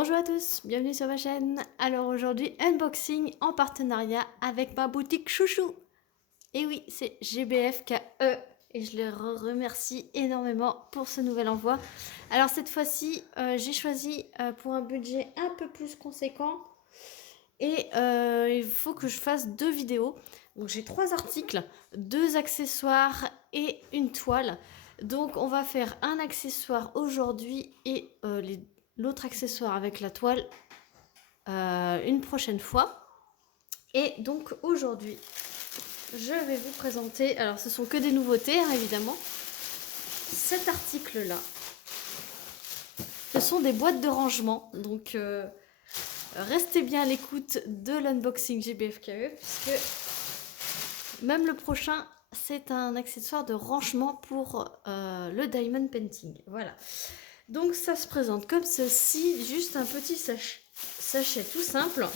Bonjour à tous, bienvenue sur ma chaîne. Alors aujourd'hui, unboxing en partenariat avec ma boutique chouchou. Et oui, c'est GBFKE et je les remercie énormément pour ce nouvel envoi. Alors cette fois-ci, j'ai choisi pour un budget un peu plus conséquent et il faut que je fasse 2 vidéos. Donc j'ai 3 articles, 2 accessoires et une toile. Donc on va faire un accessoire aujourd'hui et l'autre accessoire avec la toile une prochaine fois. Et donc aujourd'hui, je vais vous présenter, alors ce sont que des nouveautés hein, évidemment, cet article-là. Ce sont des boîtes de rangement, donc restez bien à l'écoute de l'unboxing GBFKE, puisque même le prochain, c'est un accessoire de rangement pour le diamond painting. Voilà. Donc ça se présente comme ceci, juste un petit sachet tout simple.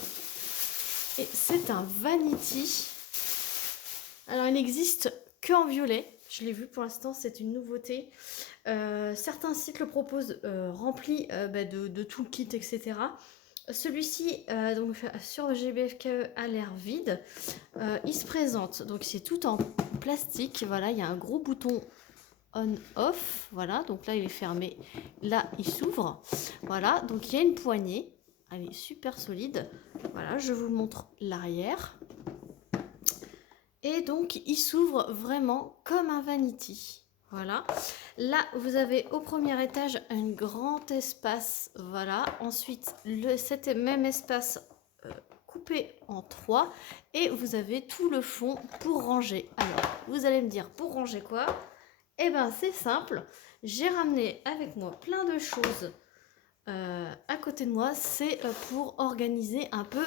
Et c'est un vanity. Alors il n'existe qu'en violet. Je l'ai vu pour l'instant, c'est une nouveauté. Certains sites le proposent rempli de tout le kit, etc. Celui-ci, donc sur GBFKE, a l'air vide. Il se présente, donc c'est tout en plastique. Voilà, il y a un gros bouton on-off. Voilà, donc là il est fermé. Là il s'ouvre. Voilà, donc il y a une poignée. Elle est super solide. Voilà, je vous montre l'arrière. Et donc, il s'ouvre vraiment comme un vanity. Voilà. Là, vous avez au premier étage un grand espace. Voilà. Ensuite, cet même espace coupé en 3. Et vous avez tout le fond pour ranger. Alors, vous allez me dire, pour ranger quoi? Eh bien, c'est simple. J'ai ramené avec moi plein de choses à côté de moi. C'est pour organiser un peu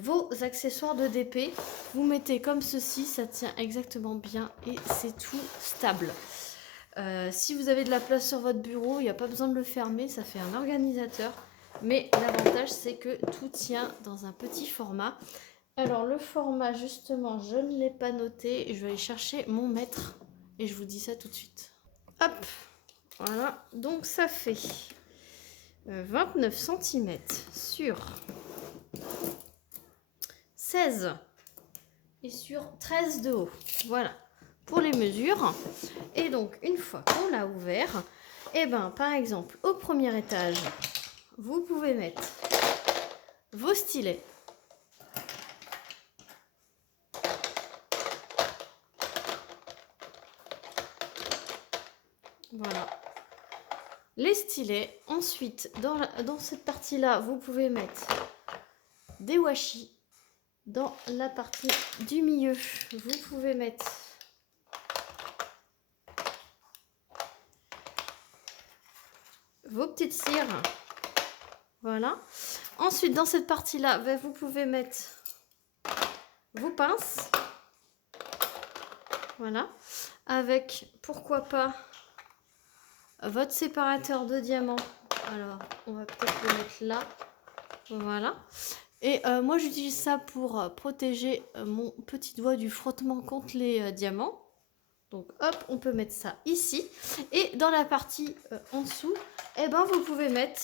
vos accessoires de DP. Vous mettez comme ceci, ça tient exactement bien et c'est tout stable. Si vous avez de la place sur votre bureau, il n'y a pas besoin de le fermer, ça fait un organisateur. Mais l'avantage, c'est que tout tient dans un petit format. Alors le format, justement, je ne l'ai pas noté. Je vais aller chercher mon mètre et je vous dis ça tout de suite. Hop, voilà. Donc ça fait 29 cm sur 16 et sur 13 de haut. Voilà pour les mesures. Et donc une fois qu'on l'a ouvert, et ben par exemple au premier étage, vous pouvez mettre vos stylets. Voilà. Les stylets. Ensuite, dans cette partie-là, vous pouvez mettre des washi. Dans la partie du milieu, vous pouvez mettre vos petites cires. Voilà. Ensuite, dans cette partie-là, vous pouvez mettre vos pinces. Voilà. Avec, pourquoi pas, votre séparateur de diamants. Alors, on va peut-être le mettre là. Voilà. Et moi, j'utilise ça pour protéger mon petit doigt du frottement contre les diamants. Donc, hop, on peut mettre ça ici. Et dans la partie en dessous, eh ben, vous pouvez mettre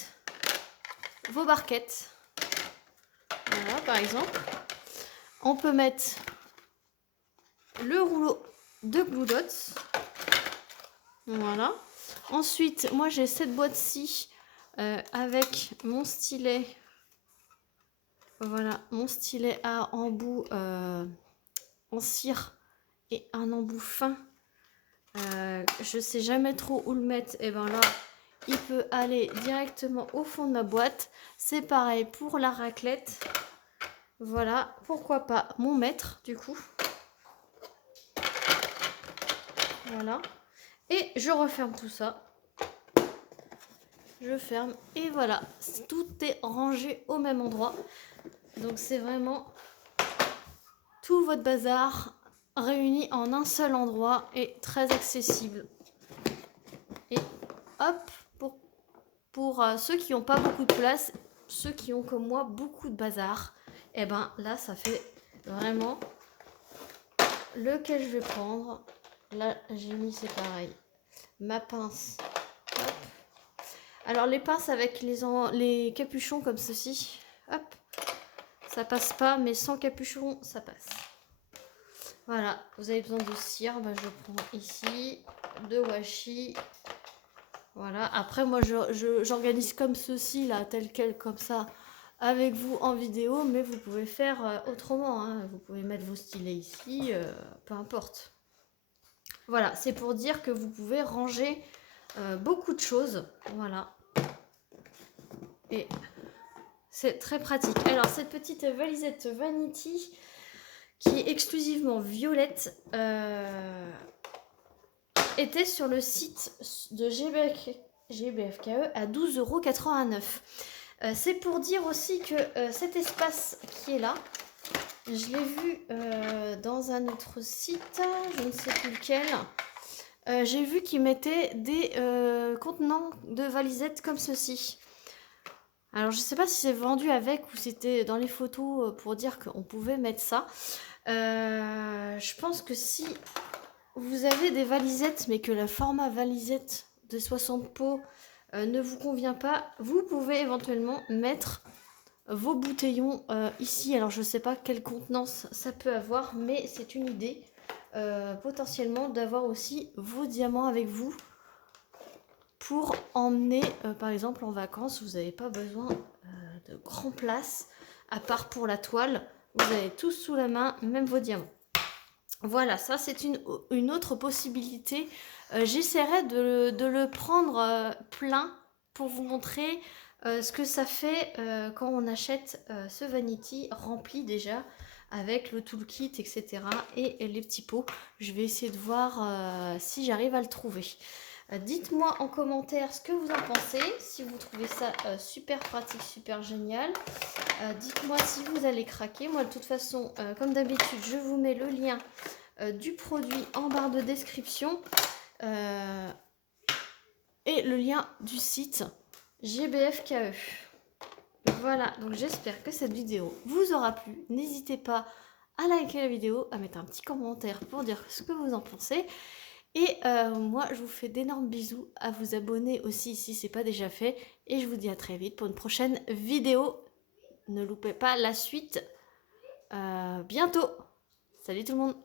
vos barquettes. Voilà, par exemple. On peut mettre le rouleau de Glue Dots. Voilà. Ensuite, moi, j'ai cette boîte-ci avec mon stylet. Voilà, mon stylet à embout en cire et un embout fin. Je sais jamais trop où le mettre. Et ben là, il peut aller directement au fond de ma boîte. C'est pareil pour la raclette. Voilà, pourquoi pas mon mètre du coup. Voilà. Et je referme tout ça. Je ferme et voilà, tout est rangé au même endroit. Donc c'est vraiment tout votre bazar réuni en un seul endroit et très accessible. Et hop, pour ceux qui n'ont pas beaucoup de place, ceux qui ont comme moi beaucoup de bazar, et ben là ça fait vraiment lequel je vais prendre. Là j'ai mis, c'est pareil, ma pince. Hop. Alors les pinces avec les capuchons comme ceci, hop, ça passe pas, mais sans capuchon, ça passe. Voilà, vous avez besoin de cire, bah, je prends ici, de washi. Voilà, après moi j'organise comme ceci, là, tel quel, comme ça, avec vous en vidéo, mais vous pouvez faire autrement, hein. Vous pouvez mettre vos stylets ici, peu importe. Voilà, c'est pour dire que vous pouvez ranger beaucoup de choses, voilà. Et c'est très pratique. Alors cette petite valisette Vanity, qui est exclusivement violette, était sur le site de GBFKE à 12,89 €. C'est pour dire aussi que cet espace qui est là, je l'ai vu dans un autre site, je ne sais plus lequel. J'ai vu qu'ils mettaient des contenants de valisettes comme ceci. Alors je ne sais pas si c'est vendu avec ou c'était dans les photos pour dire qu'on pouvait mettre ça. Je pense que si vous avez des valisettes mais que le format valisette de 60 pots ne vous convient pas, vous pouvez éventuellement mettre vos bouteillons ici. Alors je ne sais pas quelle contenance ça peut avoir, mais c'est une idée potentiellement d'avoir aussi vos diamants avec vous pour emmener par exemple en vacances. Vous n'avez pas besoin de grand place à part pour la toile, vous avez tout sous la main, même vos diamants. Voilà, ça c'est une autre possibilité. J'essaierai de le prendre plein pour vous montrer ce que ça fait quand on achète ce vanity rempli déjà avec le toolkit, etc. et les petits pots. Je vais essayer de voir si j'arrive à le trouver. Dites-moi en commentaire ce que vous en pensez, si vous trouvez ça super pratique, super génial. Dites-moi si vous allez craquer. Moi de toute façon, comme d'habitude, je vous mets le lien du produit en barre de description et le lien du site GBFKE. Voilà, donc j'espère que cette vidéo vous aura plu. N'hésitez pas à liker la vidéo, à mettre un petit commentaire pour dire ce que vous en pensez. Et moi, je vous fais d'énormes bisous, à vous abonner aussi si ce n'est pas déjà fait. Et je vous dis à très vite pour une prochaine vidéo. Ne loupez pas la suite bientôt. Salut tout le monde!